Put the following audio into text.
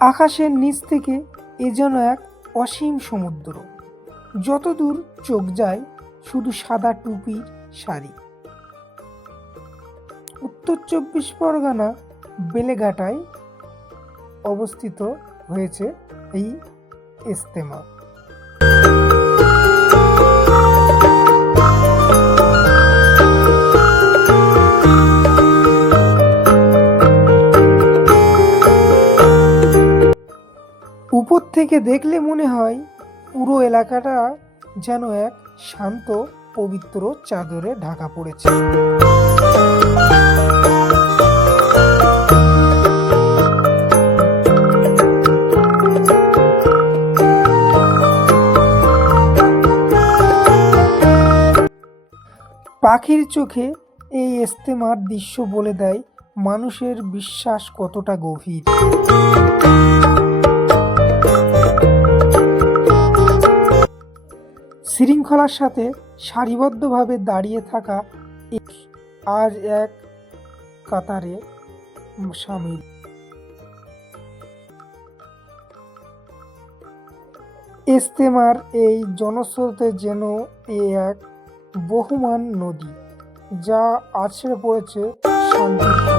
আকাশের নিচ থেকে এ যেন এক অসীম সমুদ্র, যতদূর চোখ যায় শুধু সাদা টুপির সারি। উত্তর ২৪ পরগনা বেলেঘাটায় অবস্থিত হয়েছে এই ইজতেমা। উপর থেকে দেখলে মনে হয় পুরো এলাকাটা যেন এক শান্ত পবিত্র চাদরে ঢাকা পড়েছে। পাখির চোখে এই ইজতেমার দৃশ্য বলে দেয় মানুষের বিশ্বাস কতটা গভীর। শৃঙ্খলার সাথে সারিবদ্ধভাবে দাঁড়িয়ে থাকা আজ এক কাতারে সামিল। ইজতেমার এই জনস্রোতে যেন এক বহমান নদী, যা আছড়ে পড়েছে শান্তির।